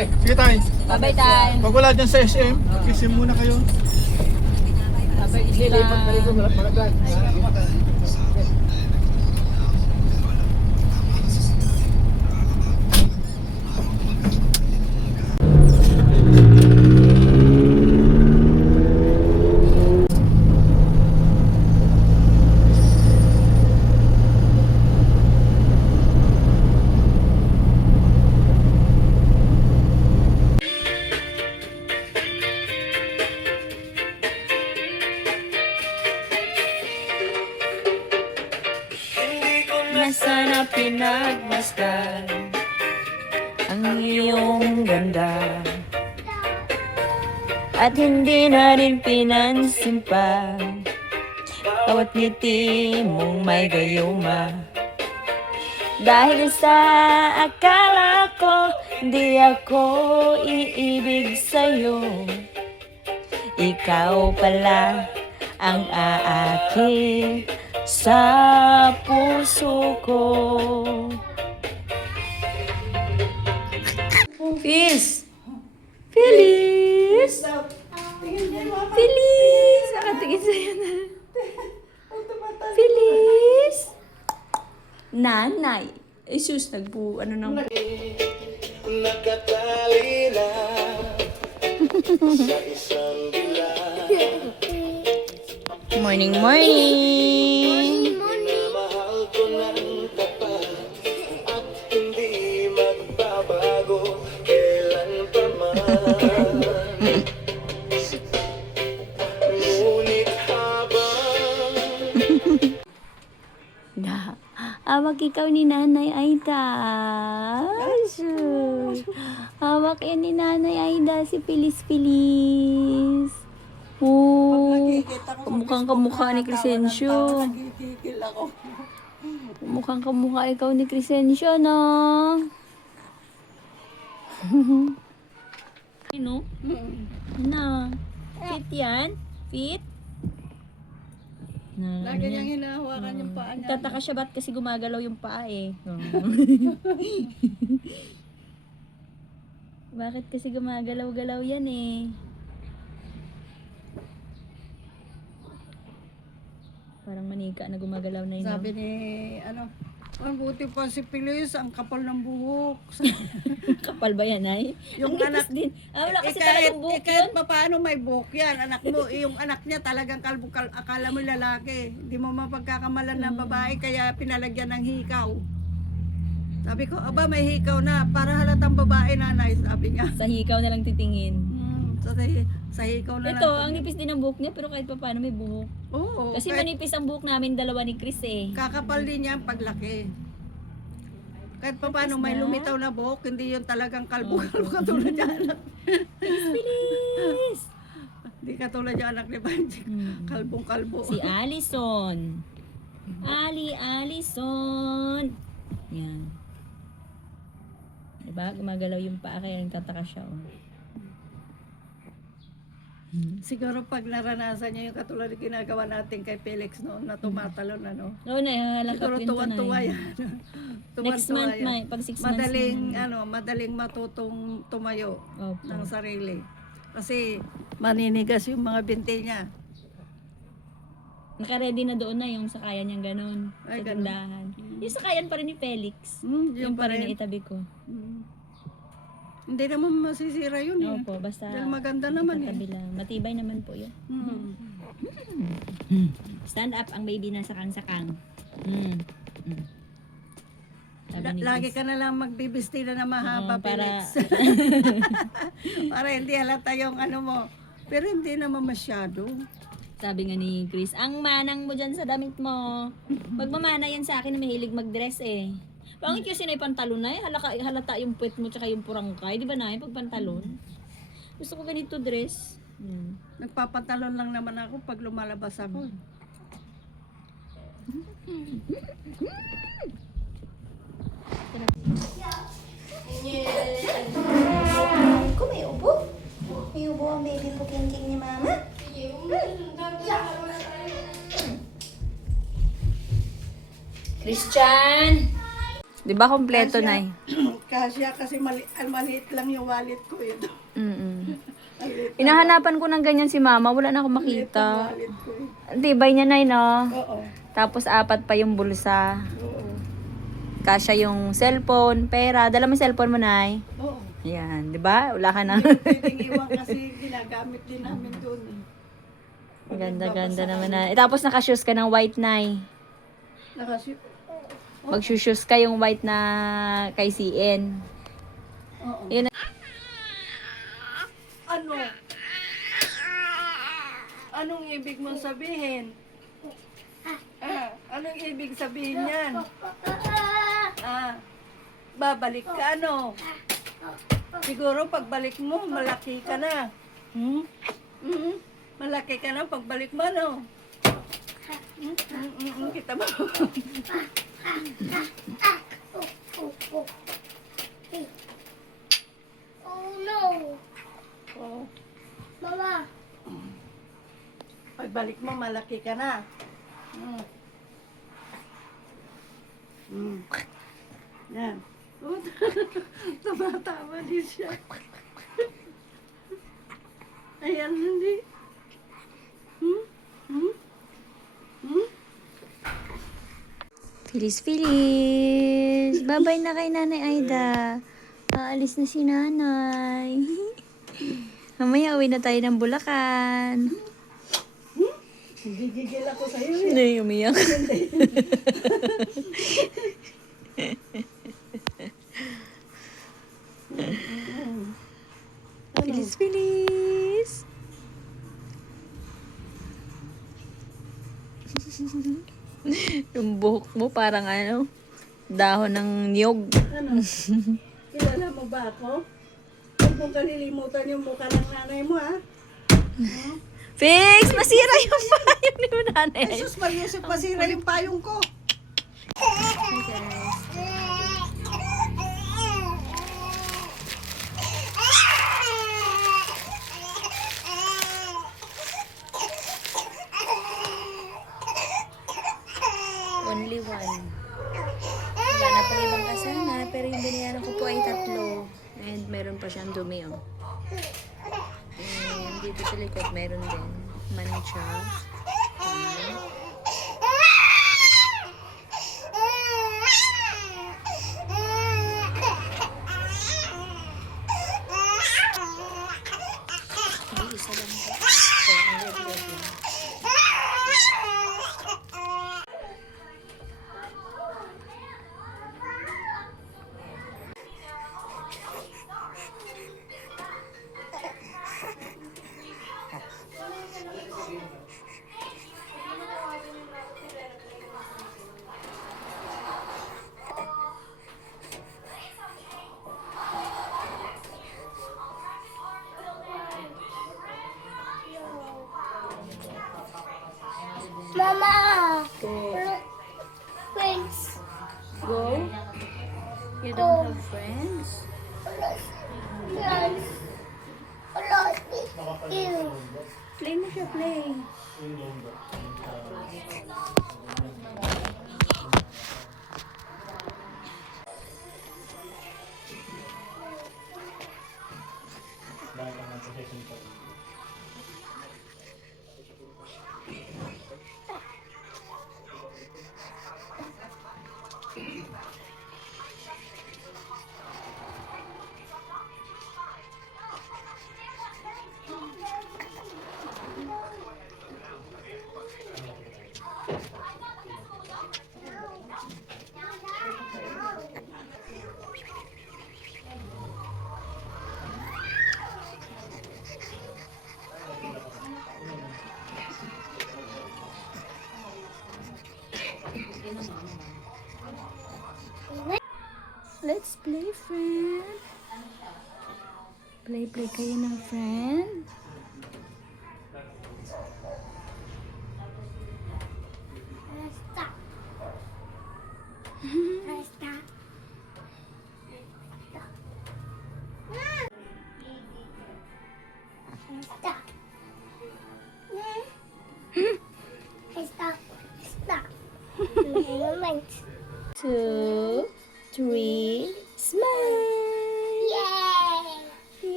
Sige tayo. Bye-bye tayo. Pag wala dyan sa SM, kisim muna kayo. Bye-bye Isla. Sana pinagmasdan ang iyong ganda at hindi na rin pinansin pa bawat ngiti mong may gayuma. Dahil sa akala ko di ako iibig sa'yo, ikaw pala ang aakit sa puso ko. Fizz! Feliz! Feliz! Nakatingin sa'yo na. Feliz! Nanay! Eh sus, ano nang... Nakatali na sa isang dilan. Morning, morning! Minamahal ko ng tapat at hindi magbabago kailan pa man. Ngunit habang Na, hawak ikaw ni Nanay Aida. Sus. Hawak yan ni Nanay Aida, si Feliz. Oh, kamukhang kamukha ni Crescencio. Kamukhang kamukha ikaw ni Crescencio, no? Ano? Ano? Fit yan? Fit? Lagi niyang hinahawakan yung paa niya. Tataka siya ba't kasi gumagalaw yung paa eh. Bakit kasi gumagalaw-galaw yan eh? Parang manika na gumagalaw na yun. Sabi ni, ang buti pa si Feliz, ang kapal ng buhok. Kapal ba yan ay? Yung Ang anak- nipis din. Wala kasi talagang buhok yun. kahit pa paano may buhok yan. Anak mo, yung anak niya talagang akala mo lalaki. Hindi mo mapagkakamalan ng babae, kaya pinalagyan ng hikaw. Sabi ko, aba may hikaw na, para halatang babae nanay, sabi niya. Sa hikaw na lang titingin. Sa hikaw na Ito, ang nipis din ng buhok niya pero kahit pa paano may buhok. Oo, Kasi kahit manipis ang buhok namin dalawa ni Chris eh. kakapal din niya ang paglaki. Kahit pa paano may lumitaw na buhok, hindi yun talagang kalbo-kalbo katulad niya anak. Bilis! Hindi katulad niya anak ni Banjik. Kalbong-kalbo. Si Allison. Allison. Yan. Diba? Gumagalaw yung paa kaya nagtataka siya. Oh. Siguro pag naranasan niya yung katulad ng ginagawa natin kay Felix noon na tumatalon, Oo na, halakap siguro din to na tuwan-tuwa yun. yan. Next month, May, pag 6 months Madaling matutong tumayo Opo. ng sarili. Kasi maninigas yung mga binti niya. Naka-ready na doon na yung sakayan niyang ganun. Ay, Sa ganun. tindahan. Yung sakayan pa rin ni Felix. Yung Yung pa pa rin rin. na itabi ko. Hindi naman masisira yun eh. Opo, basta Dahil maganda naman eh. itatabi lang. Matibay naman po yun. Mm. Stand up ang baby na sakang-sakang. Sabi ni Lagi Chris. ka na lang magbibistila na mahaba, Oo, para Felix. Para hindi halata yung mo. Pero hindi naman masyado. sabi nga ni Chris, ang manang mo dyan sa damit mo. Magmamana yan sa akin na mahilig mag-dress eh. Pangit kasi na yung pantalon na eh. Halata yung puwet mo tsaka yung purangkay. Di ba na pag pantalon? Gusto ko ganito dress. Nagpapantalon lang naman ako pag lumalabas ako. Ko may ubo? May ubo ang baby po king ni mama? Christian! Di ba kompleto na eh? Kasya kasi maliit lang yung wallet ko ito. Mm-mm. Ang liit Hinahanapan ko ng ganyan si mama. Wala na akong ang liit ng makita. wallet ko eh. Ang tibay niya, Nay, no? Oo. Tapos 4 pa yung bulsa. Oo. Kasya yung cellphone, pera. Dala mo yung cellphone mo, Nay. Oo. Yan, di ba? Wala ka na. Pwedeng iwan kasi ginagamit din namin doon eh. Ganda-ganda naman na. Tapos nakashoes ka ng white, Nay. Nakasip. Mag-shoes ka yung white na kay CN. Oo. Yun. Ano? Anong ibig mong sabihin? Anong ibig sabihin yan? Babalik ka ano? Siguro pagbalik mo, malaki ka na. Malaki ka na pagbalik mo, no? Kita mo. Oh no! Oh, Mama! pagbalik mo, malaki ka na. Yan. Oh, tumatawa din siya. Ayan, hindi. Filis. Bye-bye na kay Nanay Aida. Aalis na si Nanay. Mamaya uwi na tayo ng Bulacan. Gigigil ako sa'yo eh. Hindi, umiyak. Filis. Yung buhok mo parang ano, dahon ng niyog. Ano? Kilala mo ba ako? Huwag mong kalilimutan yung mukha ng nanay mo, ha? Fix! Nasira yung payong ni Nanay. Jesus, mag-isip masira yung payong ko. Only one. Wala na pang ibang kasama, pero yung binayaran ko po ay 3. And meron pa siyang dumi, oh. And dito sa likod, meron din. Mancha. Hindi, isa lang. So, ang red lang. Mama! Go. Friends! Go? You don't have friends? Friends! Lost you! Play mo siya, play. Let's play, friend. Play kayo ng friend. Stop! Stop! Stop! Stop! Stop! Moment. 2, 3, smile.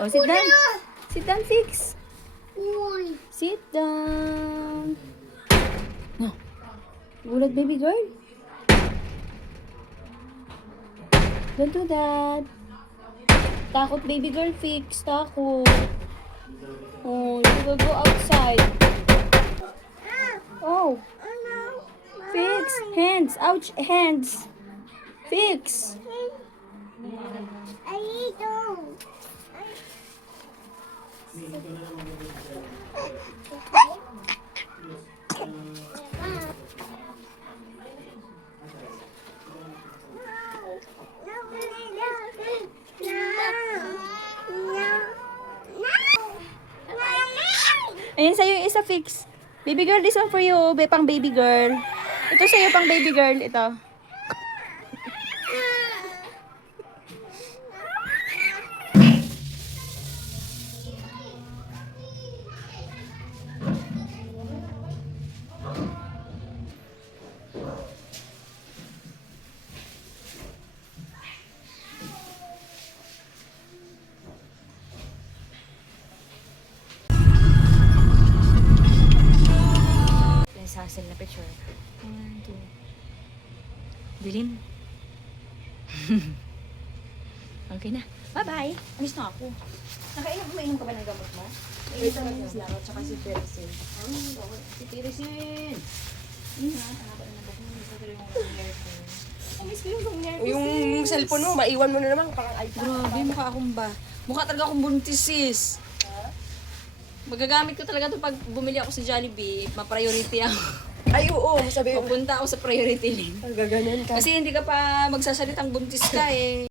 Oh, sit down. Sit down, Fix. Sit down. No. Gulat, baby girl. Don't do that. Takot, baby girl, Fix. Takot. Oh, you will go outside. Oh. Fix. Hands. Ouch. Hands. Fix. Ayan sa'yo yung isa, Fix. Baby girl, this one for you. Pang baby girl. Ito sa'yo, pang baby girl. Ito. Let's hustle na picture. 1, 2. Dilim. Okay na. Bye-bye. Alis na ako. Umainom ka ba ng gamot mo? Wait lang yung laro, tsaka si Teresin. Si Teresin! Yung cellphone mo, maiwan mo na naman, parang iPad. Grabe, mukha akong ba? Mukha talaga akong buntis, sis. Magagamit ko talaga ito pag bumili ako sa Jollibee. Ma-priority ako. Ay, oo, sabi mo. Pupunta ako sa priority lane. Gaganon ka. Kasi hindi ka pa magsasalitang buntis ka eh.